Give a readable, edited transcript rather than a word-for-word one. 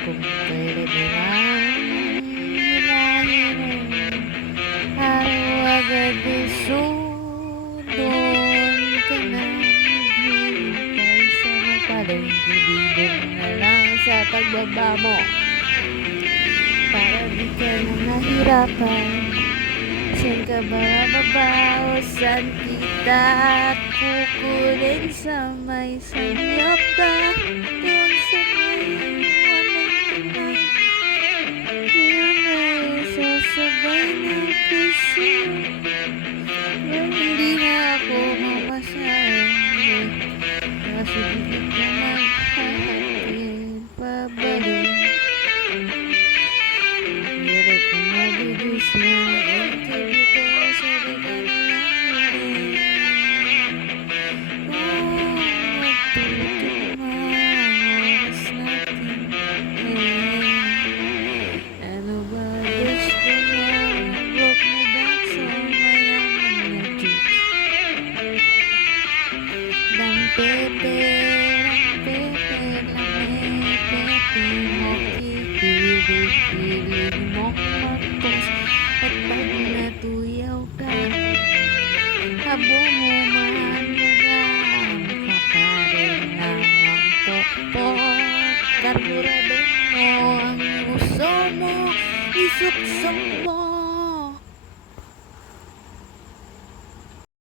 Kung pwede lang hilahin araw agad doon ka na maghihintay sa mapalong bibigong na lang sa pagbaba mo para di ka na nahirapan. Saan ka ba bababa o saan kita kukunin? Sa may sanyap ba doon sa may sasabay na puso. Hindi na ako mapasahin kasi di ka maghahatid pabalik. Pero kung mabilis na interview ko, sabi ka na lang magtutugma ang oras natin. Ano ba gusto mo? Broke na box o mayaman na juke? Lampepe, lampepe mo, kikilig mo matos. At pag natuyaw ka, habo mo mahalaga, makakarin lang ang pokpok. Karburador mo ang uso mo, isuksok mo